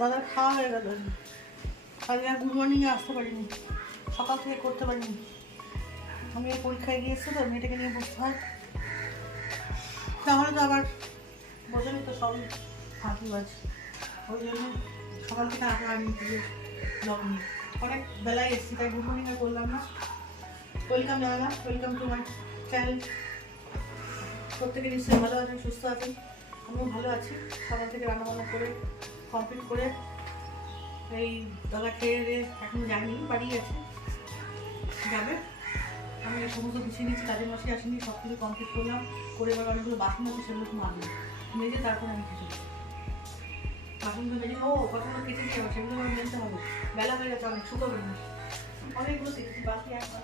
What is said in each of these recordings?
দাদার খাওয়া হয়ে গেল। আজকে আর গুড মর্নিংয়ে আসতে পারিনি, সকাল থেকে করতে পারিনি। আমি এই পরীক্ষায় গিয়ে এসছি তো, মেয়েটাকে নিয়ে বসতে হয়। তাহলে তো আবার বোঝেনি তো, সবই ফাঁকিবাজ। ওই জন্য সকাল থেকে আগে আমি ব্লগ নিই। অনেক বেলায় এসেছি, তাই গুড মর্নিং আর করলাম না। ওয়েলকাম জানালাম, ওয়েলকাম টু মাই চ্যানেল। প্রত্যেকে নিশ্চয়ই ভালো আছেন, সুস্থ আছেন। আমিও ভালো আছি। সকাল থেকে রান্নাবান্না করে কমপ্লিট করে এই দাদা খেয়ে দিয়ে এখন যায়নি, বাড়ি আছে, যাবে। আমি এই সমস্ত গুছিয়ে নিয়েছি, কাজের মাসে আসেনি, সব কিছু কমপ্লিট করলাম। করে এবার অনেকগুলো বাসন আছে, সেগুলো মাজবো, মেজে তারপরে আমি কিছু বাসনগুলো মেজে কতগুলো কেটে দিয়ে যাবো, সেগুলো আমার মেলতে হবে। বেলা হয়ে গেছে, অনেক শুকাবে না। অনেকগুলো কেটেছি, বাকি একবার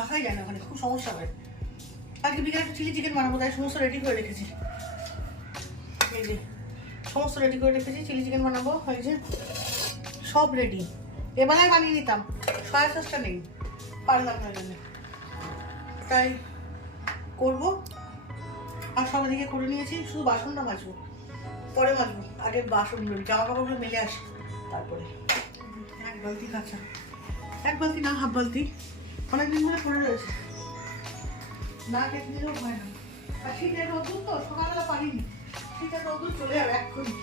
রাখাই যায় না, ওখানে খুব সমস্যা হয়। আজকে বিকেলে একটু চিলি চিকেন বানাবো, তাই সমস্ত রেডি করে রেখেছি। এই যে সমস্ত রেডি করে রেখেছি, চিলি চিকেন বানাবো। এই যে সব রেডি, এবেলায় বানিয়ে নিতাম, সয়া সসটা নেই, পারলাম না জন্য, তাই করবো। আর সব এদিকে করে নিয়েছি, শুধু বাসনটা মাজবো, পরে মাজবো। আগে বাসনগুলো, জামা কাপড়গুলো মেলে আসি, তারপরে। এক বালতি কাঁচা, এক বালতি না, হাফ বালতি, অনেকদিন ধরে পড়ে রয়েছে, না কেটে দিলেও হয় না। আর শীতের রোদ্দুর তো, সকালবেলা পারিনি, শীতের রোদ্দুর চলে যাবে এক্ষুনি।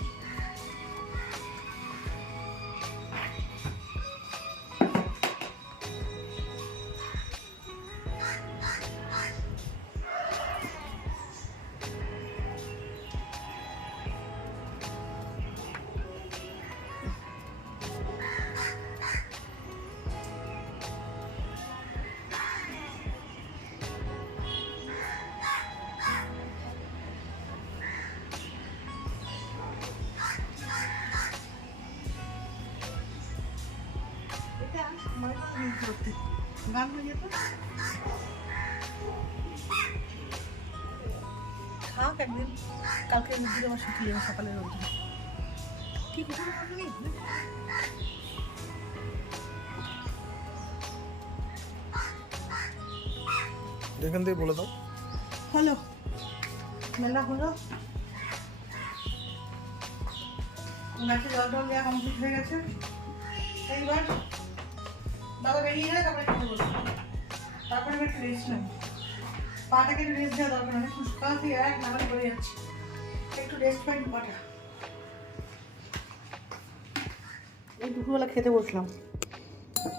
গান বাজিয়ে তো খাক একদিন, কালকে রোদ্দুরে আমার শুকিয়ে যাবে, সকালে রোদ্দুরে কি কোথাও নেই। এখান থেকে বলে দাও। হলো মেলা হলো, গাছে জল টল দেওয়া কমপ্লিট হয়ে গেছে। এইবার বাবা বেরিয়ে গেলে তারপরে খেতে বসবো, তারপরে একটু রেস্ট নেব। পাটাকে একটু রেস্ট দেওয়া দরকার, অনেক সকাল থেকে এক নাগাল করে যাচ্ছি, একটু রেস্ট পাই পাটা। এই দুপুরবেলা খেতে বসলাম,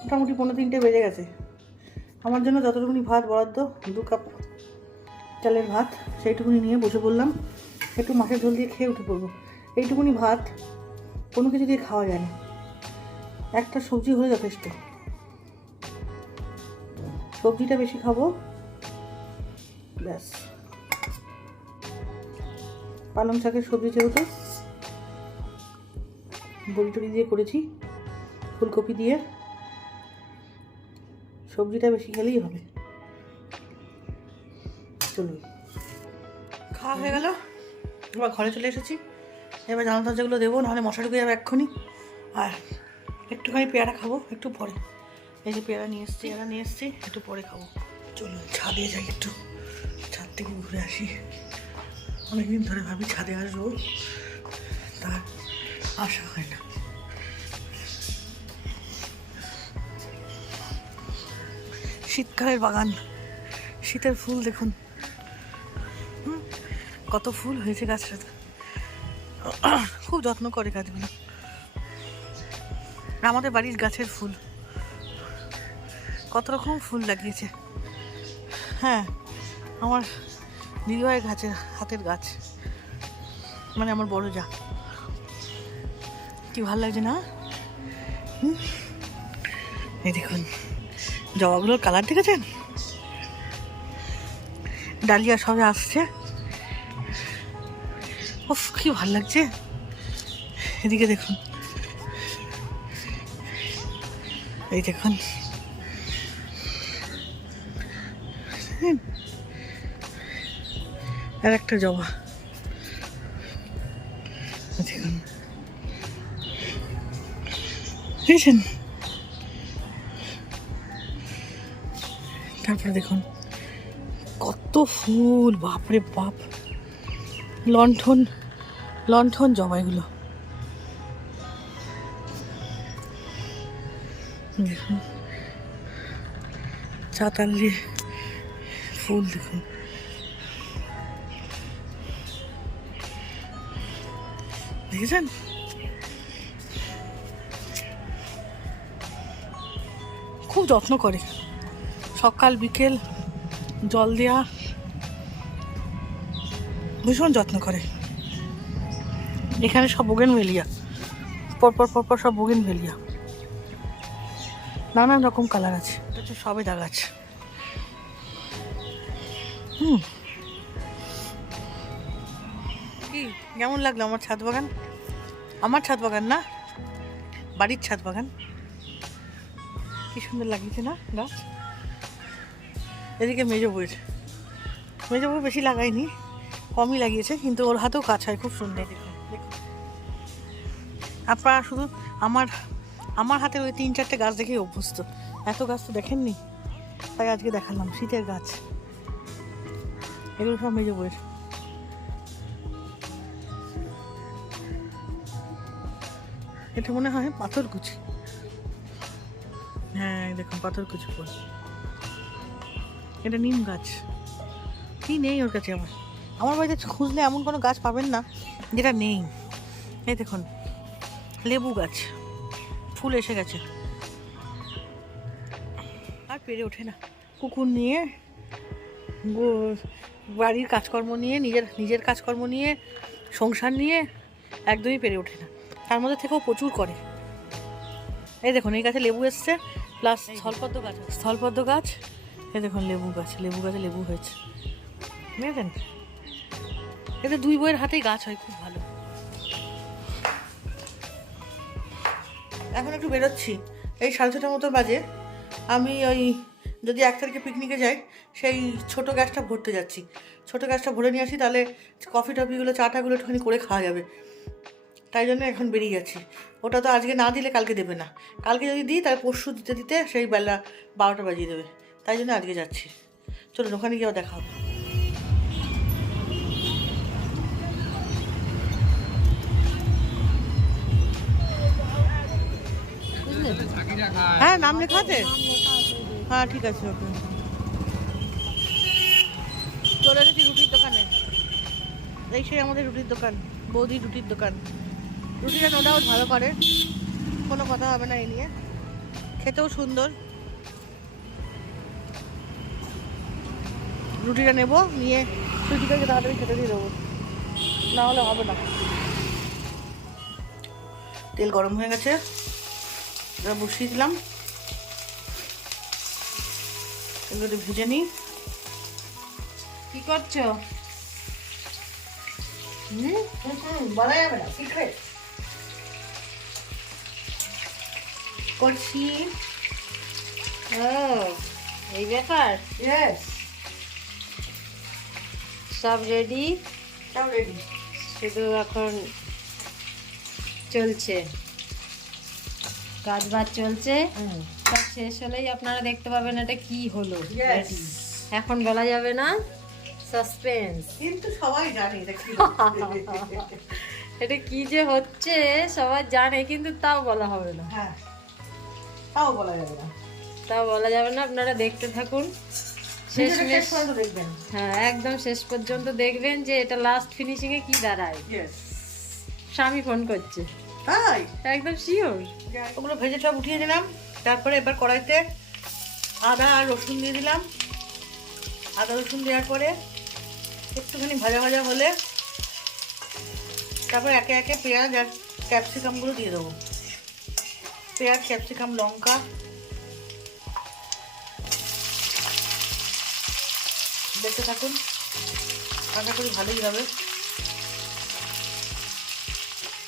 মোটামুটি 2:45 বেজে গেছে। আমার জন্য যতটুকুনি ভাত বরাদ্দ, 2 কাপ চালের ভাত, সেইটুকুনি নিয়ে বসে পড়লাম। একটু মাছের ঝোল দিয়ে খেয়ে উঠে পড়বো। এইটুকুনি ভাত কোনো কিছু দিয়ে খাওয়া যায় না, একটা সবজি হলে যথেষ্ট। সবজিটা বেশি খাবো, ব্যাস। পালং শাকের সবজি যেহেতু বড়ি টড়ি দিয়ে করেছি, ফুলকপি দিয়ে, সবজিটা বেশি খেলেই হবে। চলুন, খাওয়া হয়ে গেল, এবার ঘরে চলে এসেছি। এবার জানলা দরজাগুলো দেবো, নাহলে মশা ঢুকে যাবে এক্ষুনি। আর একটুখানি পেয়ারা খাবো একটু পরে। এই যে পেয়ারা নিয়ে এসছি, একটু পরে খাবো। চলুন ছাদে যাই, একটু ছাদ থেকে ঘুরে আসি। অনেকদিন ধরে ভাবি ছাদে আসবো, তার আশা হয় না। শীতকালের বাগান, শীতের ফুল দেখুন, কত ফুল হয়েছে গাছটাতে। খুব যত্ন করে গাছগুলো, আমাদের বাড়ির গাছের ফুল, কত রকম ফুল লাগিয়েছে। হ্যাঁ, আমার দিদিভাইয়ের গাছের হাতের গাছ, মানে আমার বড় যা। কি ভালো লাগছে না? এই দেখুন জবাগুলোর কালার দেখেছেন, ডালিয়া সবে আসছে। উফ, কি ভালো লাগছে। এদিকে দেখুন, এই দেখুন, আর একটা জবা দেখুন, বুঝেছেন? তারপরে দেখুন কত ফুল, বাপরে বাপ, লণ্ঠন লণ্ঠন জবা এগুলো। দেখুন চাতাল দিয়ে ফুল দেখুন, দেখেছেন? খুব যত্ন করে, সকাল বিকেল জল দেয়া, ভীষণ যত্ন করে। এখানে সব বোগেনভেলিয়া, পরপর পরপর সব বোগেনভেলিয়া, নানান রকম কালার আছে। এটা হচ্ছে সবেদা গাছ। কি কেমন লাগলো আমার ছাদ বাগান? আমার ছাদ বাগান না, বাড়ির ছাদ বাগান। কি সুন্দর লাগিয়েছে না গাছ। এদিকে মেজো বউয়ের বেশি লাগায়নি, কমই লাগিয়েছে, কিন্তু ওর হাতেও কাজ হয় খুব সুন্দর। দেখুন আপনারা শুধু আমার হাতে ওই 3-4টে গাছ দেখেই অভ্যস্ত, এত গাছ তো দেখেননি, তাই আজকে দেখালাম শীতের গাছ। এগুলো সব মেজো বউয়ের। এটা মনে হয় পাথরকুচি। হ্যাঁ দেখুন পাথরকুচি ফুল। এটা নিম গাছ। কি নেই ওর কাছে? আমার বাড়িতে খুঁজলে এমন কোনো গাছ পাবেন না যেটা নেই। এই দেখুন লেবু গাছ, ফুল এসে গেছে, আর পেরে ওঠে না। কুকুর নিয়ে, বাড়ির কাজকর্ম নিয়ে, নিজের কাজকর্ম নিয়ে, সংসার নিয়ে একদমই পেরে ওঠে না। তার মধ্যে থেকেও প্রচুর করে। এই দেখুন এই গাছে লেবু এসছে, প্লাস স্থলপদ্ম গাছ। এই দেখুন লেবু গাছে লেবু হয়েছে, বুঝলেন? এতে 2 বউয়ের হাতেই গাছ হয়, খুব ভালো। এখন একটু বেরোচ্ছি, এই 6:30 মতো বাজে। আমি ওই যদি 1 তারিখে পিকনিকে যাই, সেই ছোট গ্যাসটা ভরতে যাচ্ছি। ছোট গ্যাসটা ভরে নিয়ে আসি, তাহলে কফি টফিগুলো চাটাগুলো একটুখানি করে খাওয়া যাবে। তাই জন্য এখন বেরিয়ে যাচ্ছি। ওটা তো আজকে না দিলে কালকে দেবে না, কালকে যদি দিই তাহলে পরশু দিতে সেই বেলা 12টা বাজিয়ে দেবে। তাই জন্য আজকে যাচ্ছি। চলুন ওখানে গিয়েও দেখা হবে। হ্যাঁ নাম লেখা আছে, হ্যাঁ ঠিক আছে। ওকে চলে এসেছি রুটির দোকানে। এই সেই আমাদের রুটির দোকান, বৌদি রুটির দোকান। রুটিটা নো ডাউট ভালো করে, কোনো কথা হবে না এই নিয়ে, খেতেও সুন্দর। রুটিটা নেবো, নিয়ে সুজিটাকে তাড়াতাড়ি খেতে দিয়ে দেবো, না হলে হবে না। তেল গরম হয়ে গেছে, এবার বসিয়ে দিলাম। এগুলো ভেজে নিই। কি করছো? বলা যাবে না, সিক্রেট করছি। ও এই ব্যাপার, ইয়েস, সব রেডি, সব রেডি। শুধু এখন চলছে কাজ বাজ চলছে। সব শেষ হলেই আপনারা দেখতে পাবেন এটা কি হলো। Yes. এখন বলা যাবে না, সাসপেন্স। কিন্তু সবাই জানে এটা কি এটা কি যে হচ্ছে সবাই জানে, কিন্তু তাও বলা হবে না। হ্যাঁ তাও বলা যাবে না, তাও বলা যাবে না, আপনারা দেখতে থাকুন শেষ শেষমেশ। পর্যন্ত দেখবেন। হ্যাঁ একদম শেষ পর্যন্ত দেখবেন যে এটা লাস্ট ফিনিশিং এ কি দাঁড়ায়। ইয়েস, স্বামী ফোন করছে, তাই একদম শিওর। ওগুলো ভেজে সব উঠিয়ে দিলাম। তারপরে এবার কড়াইতে আদা আর রসুন দিয়ে দিলাম। আদা রসুন দেওয়ার পরে একটুখানি ভাজা ভাজা হলে তারপর একে একে পেঁয়াজ আর ক্যাপসিকামগুলো দিয়ে দেবো। পেঁয়াজ, ক্যাপসিকাম, লঙ্কা দেখতে থাকুন, আশা করি ভালোই হবে।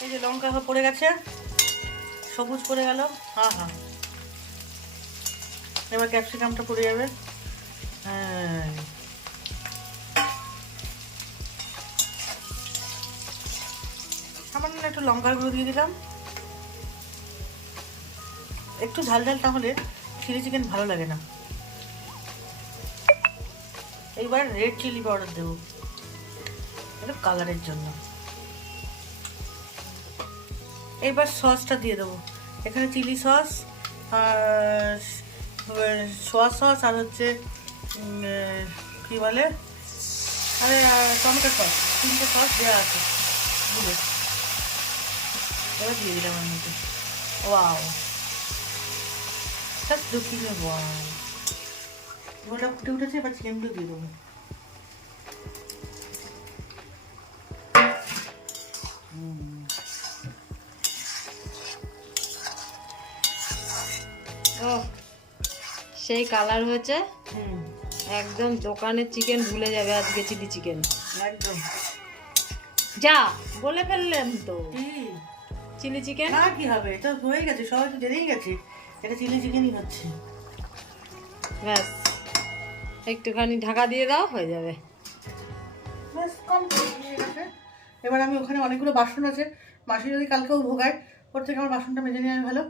এই যে লঙ্কা পড়ে গেছে, সবুজ পড়ে গেল। হ্যাঁ হ্যাঁ, এবার ক্যাপসিকামটা পড়ে যাবে। হ্যাঁ সামান্য একটু লঙ্কার গুঁড়ো দিয়ে দিলাম। একটু ঝাল ঝাল, তাহলে চিলি চিকেন ভালো লাগে না। এইবার রেড চিলি পাউডার দেবো, এটা কালারের জন্য। এইবার সসটা দিয়ে দেবো, এখানে চিলি সস আর সোয়া সস আর হচ্ছে কী বলে, আরে টমেটো সস, 3টে সস দেওয়া আছে বুঝলে। এবার দিয়ে দিলাম আমি মধ্যে। ওয়াও, জাস্ট লুকিং ওয়াও, ওটা ফুটে উঠেছে। এবার চিকেনগুলো দিয়ে দেবো। ও সেই কালার হয়েছে, হুম, একদম দোকানের চিকেন ভুলে যাবে আজকে, চিলি চিকেন। একদম। যা বলে ফেললেন তো, কি চিলি চিকেন। না, কি হবে, এটা হয়ে গেছে, সবাই তো জেনেই গেছে এটা চিলি চিকেনই হচ্ছে। ব্যাস একটুখানি ঢাকা দিয়ে দাও, হয়ে যাবে। ব্যাস কমপ্লিট হয়ে গেছে। এবার আমি ওখানে অনেকগুলো বাসন আছে, মাসি যদি কালকেও ভোগায়, ওর থেকে আমার বাসনটা মেজে নেওয়া ভালো।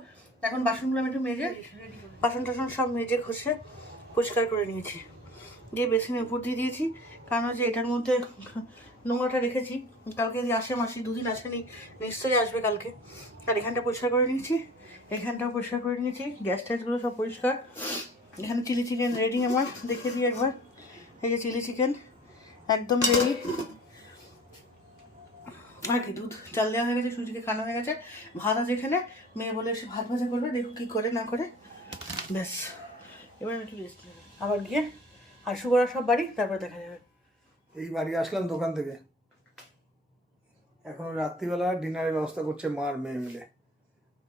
এখন বাসনগুলো আমি একটু মেজে, বাসন টাসন সব মেজে ঘষে পরিষ্কার করে নিয়েছি, দিয়ে বেসিনের উপর দিয়ে দিয়েছি। কারণ হচ্ছে এটার মধ্যে নোংরাটা রেখেছি, কালকে যদি আসে মাসি, 2 দিন আসেনি, নিশ্চয়ই আসবে কালকে। আর এখানটা পরিষ্কার করে নিয়েছি, এখানটাও পরিষ্কার করে নিয়েছি, গ্যাস ট্যাসগুলো সব পরিষ্কার। এখানে চিলি চিকেন রেডি আমার, দেখে দিই একবার। এই যে চিলি চিকেন একদম রেডি। আর কি, দুধ চাল দেওয়া হয়ে গেছে, সুজিকে খাওয়ানো হয়ে গেছে, ভাত আছে এখানে। মেয়ে বলে এসে ভাত ভাজা করবে, দেখো কী করে না করে। ব্যাস এবার আমি একটু রেস্ট নেব, আবার গিয়ে আর সুগরা সব বাড়ি, তারপর দেখা যাবে। এই বাড়ি আসলাম দোকান থেকে, এখন রাত্রিবেলা ডিনারের ব্যবস্থা করছে মা আর মেয়ে মিলে।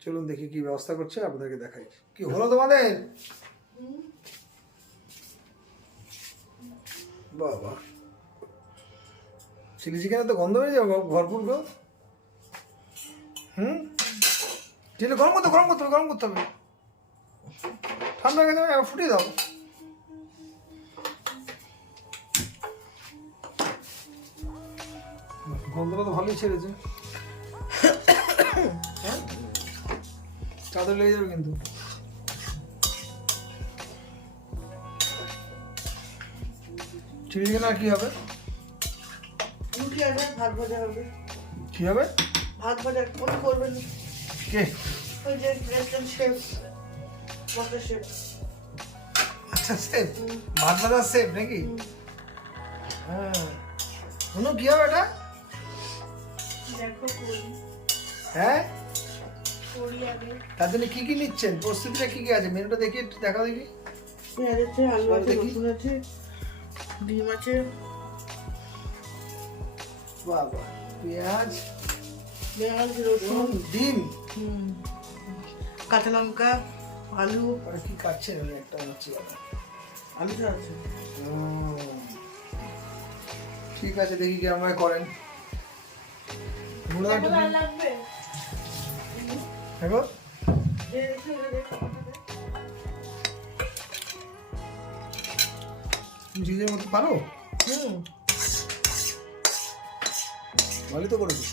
চলুন দেখি কি ব্যবস্থা করছে, আপনাদেরকে দেখাই। কি হলো তোমাদের? বাবা, চিলি চিকেনের তো গন্ধ হয়ে যাবে ভরপুর গো। চিলি গরম করতে গরম করতে হবে, গরম করতে হবে, ঠান্ডা হয়ে যাবে, ফুটিয়ে দাও। গন্ধটা তো ভালোই ছেড়েছে। হ্যাঁ, চাদর লেগে যাবে কিন্তু। চিলি চিকেন আর কি হবে? রুটি আছে, ভাত ভাজা হবে। কি হবে? ভাত ভাজা উনি করবেন, কে? ওই যে রেস্টুরেন্ট শেফ, মাস্টার শেফ। আচ্ছা, সেফ, ভাত ভাজা সেফ নাকি? হ্যাঁ, শুনো কি হবে এটা? দেখো করি, হ্যাঁ, করি আগে। তার জন্য কি কি নিচ্ছেন, প্রস্তুতিটা কি কি আছে, মেনুটা দেখি একটু দেখা দেখি। পেঁয়াজ আছে, আলু আছে, দেখি। রসুন আছে, ডিম আছে। বাবা, পেঁয়াজ, রসুন, ডিম, কাঁচা লঙ্কা, আলু। আর কি কাটছেন উনি? একটা হচ্ছে আলু তো আছে। ঠিক আছে, দেখি কি আমায় করেন। মূলা একটু দিন। লাগবে দেখো, তুমি চিজের মতো পারো? ভালোই তো করেছো।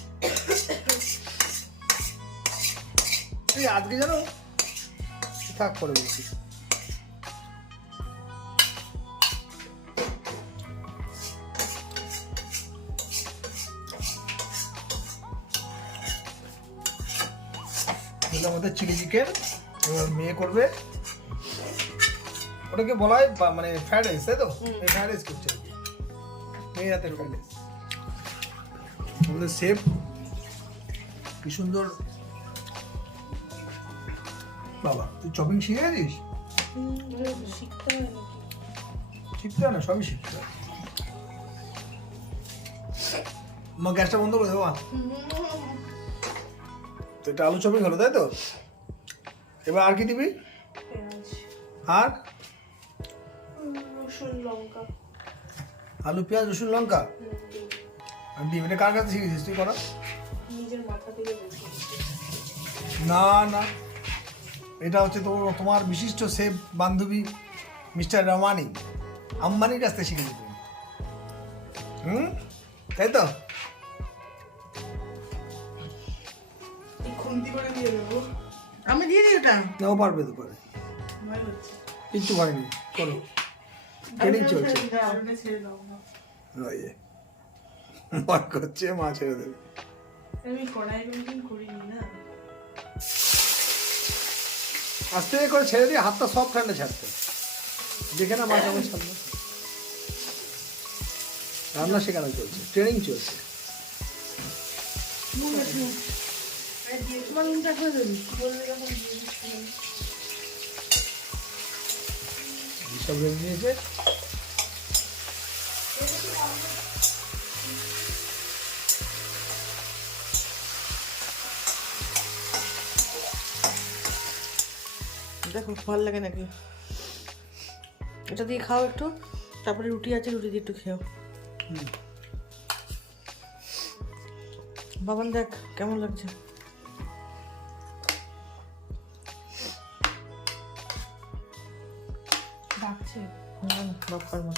এই আজকে জানো, থাক করে বলছি। আমাদের চিলি চিকেন এবার মেয়ে করবে, ওটাকে বলা হয় মানে ফ্রাইড রাইস, তাই তো? এই ফ্রাইড রাইস করছে মেয়ে হাতের ফ্রাইড রাইস। আমাদের শেফ কি সুন্দর। বাবা, তুই চপিং শিখে গেছিস? শিখতে হয় না, সবই শিখতে হয়। মা গ্যাসটা বন্ধ করে দেবো। তো এটা আলু চপিং হলো, তাই তো? এবার আর কি দিবি? আর রসুন, লঙ্কা, আলু, পেঁয়াজ, রসুন, লঙ্কা আর ডিম। এটা কার কাছে শিখেছিস তুই করা? নিজের মাথা থেকে। না না, এটা হচ্ছে তোমার বিশিষ্ট শেফ বান্ধবী মিস্টার রমানি আম্বানির কাছ থেকে শিখেছি তুমি। তাই তো? খুন্তি করে দিয়ে দেবো আমি, দিয়ে দিই ওটা। নাও, পারবে তো, পারে, কিচ্ছু হয়নি, করো। ট্রেনিং চলছে ওটা ছেড়ে দাও না। ওই যে ভয় করছে মা ছেড়ে দেবে আমি কড়াই পেন্টিং করিনি না। আস্তে করে ছেড়ে দিয়ে হাতটা সব ঠান্ডা ছাড়তে দেখে না মা কেমন ছাড়বে রান্না শেখানো চলছে ট্রেনিং চলছে তোমার উনটা করে দেবি বললে যখন দিয়ে দিচ্ছি। সব রেখে দিয়েছে দেখো ভালো লাগে নাকি? এটা দিয়ে খাও একটু, তারপরে রুটি আছে রুটি দিয়ে একটু খেও। বাবান দেখ কেমন লাগছে। ডাকছে বাপ্পার মা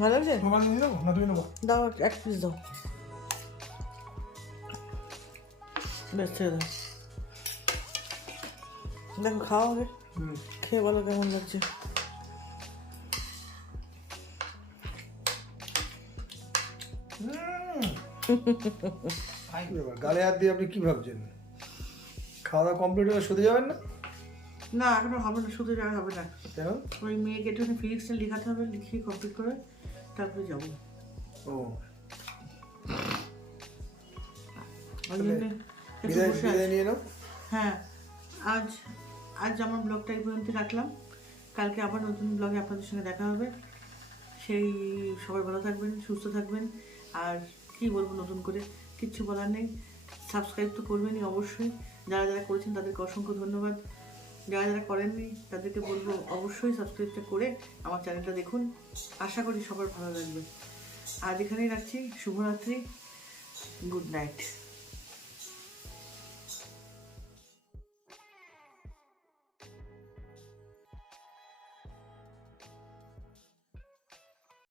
ভালো লাগছে? মোবাইল নিয়ে নেবো না তুমি নেবো দাও এক পিস দাও, বেশ ছেড়ে দাও। দেখো খাও আগে, খেয়ে বলো কেমন লাগছে। গালে হাত দিয়ে আপনি কি ভাবছেন খাওয়া দাওয়া কমপ্লিট হলে শুতে যাবেন না না এখনো হবে না, শুধু যাওয়া হবে না। কেন ওই মেয়েকে একটু ফিজিক্সটা লেখাতে হবে, লিখিয়ে কমপ্লিট করে তারপরে যাবো। ও ওই জন্য একটু বিদায় বসে আছি। বিদায় নিয়ে নাও হ্যাঁ আজ আজ আমার ব্লগটা এই পর্যন্ত রাখলাম। কালকে আবার নতুন ব্লগে আপনাদের সঙ্গে দেখা হবে। সেই সবাই ভালো থাকবেন, সুস্থ থাকবেন। আর কি বলবো নতুন করে, কিচ্ছু বলার নেই। সাবস্ক্রাইব তো করবেনই অবশ্যই, যারা যারা করেছেন তাদেরকে অসংখ্য ধন্যবাদ। যারা যারা করেননি তাদেরকে বলবো অবশ্যই সাবস্ক্রাইবটা করে আমার চ্যানেলটা দেখুন। আশা করি সবার ভালো লাগবে। আজ এখানেই রাখছি, শুভরাত্রি, গুড নাইট।